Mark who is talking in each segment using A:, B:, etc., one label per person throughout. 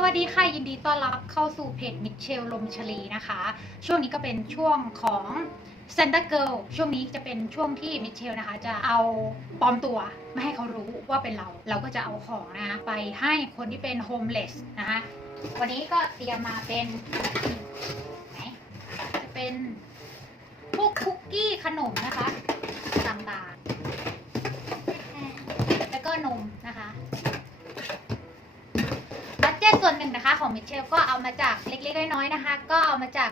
A: สวัสดีค่ะ ยินดีต้อนรับเข้าสู่เพจมิเชลลมชลีนะคะ ช่วงนี้ก็เป็นช่วงของ Santa Girl ช่วงนี้จะเป็นช่วงที่มิเชลนะคะ จะเอาปลอมตัวไม่ให้เขารู้ว่าเป็นเรา เราก็จะเอาของนะคะไปให้คนที่เป็นโฮมเลสนะคะวันนี้ก็เตรียมมาเป็นไหนจะเป็นพวกคุกกี้ขนมนะคะต่างๆแล้วก็นมนะคะ บัตเจ็ตส่วนหนึ่งนะคะ ของมิเชลก็เอามาจากเล็กๆน้อยๆนะคะ ก็เอามาจาก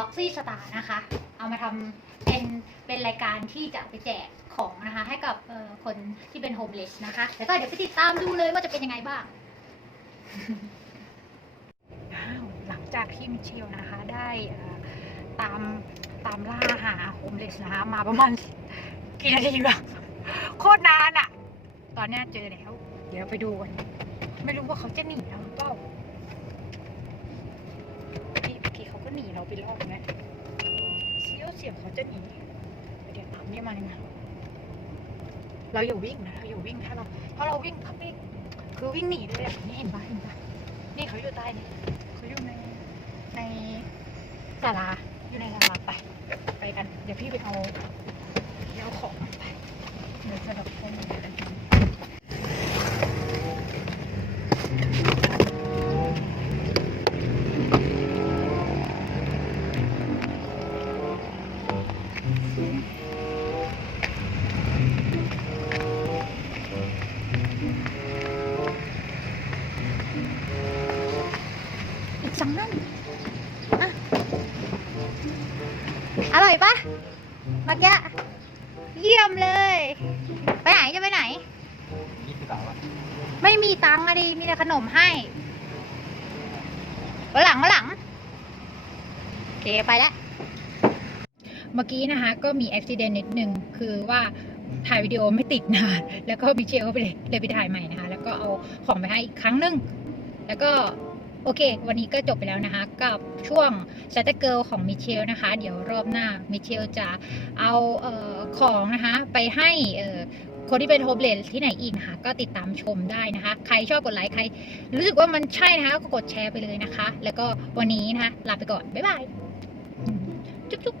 A: ล็อกซี่สตาร์นะคะ เอามาทำเป็นเป็นรายการที่จะไปแจกของนะคะ ให้กับคนที่เป็นโฮมเลสนะคะ แล้วก็เดี๋ยวไปติดตามดูเลยว่าจะเป็นยังไงบ้างหลังจากที่มิเชลนะคะได้ตามตามล่าหาโฮมเลสนะคะมาประมาณกี่นาทีวะโคตรนานอะตอนนี้เจอแล้ว เดี๋ยวไปดูกัน ไม่รู้ว่าเขาจะหนีหรือเปล่าพี่เมื่อกี้เขาก็ หนีเราไปรอบไหมเสี่ยวเสียงเขาจะหนีเดี๋ยวตามนี่มาเลยนะเราอย่าวิ่งนะเราอย่าวิ่งถ้าเราถ้าเราวิ่งเขาไม่คือวิ่งหนีเลยอะนี่เห็นปะเห็นปะนี่เขาอยู่ใต้นี่เขาอยู่ในในศาลาอยู่ในศาลาไปไปกัน เดี๋ยวพี่ไปเอาเดี๋ยวเอาของไปเดี๋ยวจะแบบพ สองนั่นอะอร่อยปะเมื่อกี้เยี่ยมเลย ไปไหนจะไปไหน
B: ยี่สิบบาทวะ
A: ไม่มีตังค์อะดิมีแต่ขนมให้วันหลังวันหลังโอเคไปแล้วเมื่อกี้นะคะ ก็มีอุบิเหตุนิดนึงคือว่าถ่ายวิดีโอไม่ติดนานแล้วก็มิเชลก็ไปเลยเลยไปถ่ายใหม่นะคะ แล้วก็เอาของไปให้อีกครั้งหนึง แล้วก็ โอเค วันนี้ก็จบไปแล้วนะคะ กับช่วง s ซตเกิลของมิเชลนะคะ เดี๋ยวรอบหน้ามิเชลจะเอาเออของนะคะ ไปให้เคนที่เป็นโฮมเลสที่ไหนอีกนะคะ ก็ติดตามชมได้นะคะ ใครชอบกดไลค์ใคร รู้สึกว่ามันใช่นะคะก็กดแชร์ไปเลยนะคะ แล้วก็วันนี้นะคะลาไปก่อน บ๊ายบาย จุ๊บ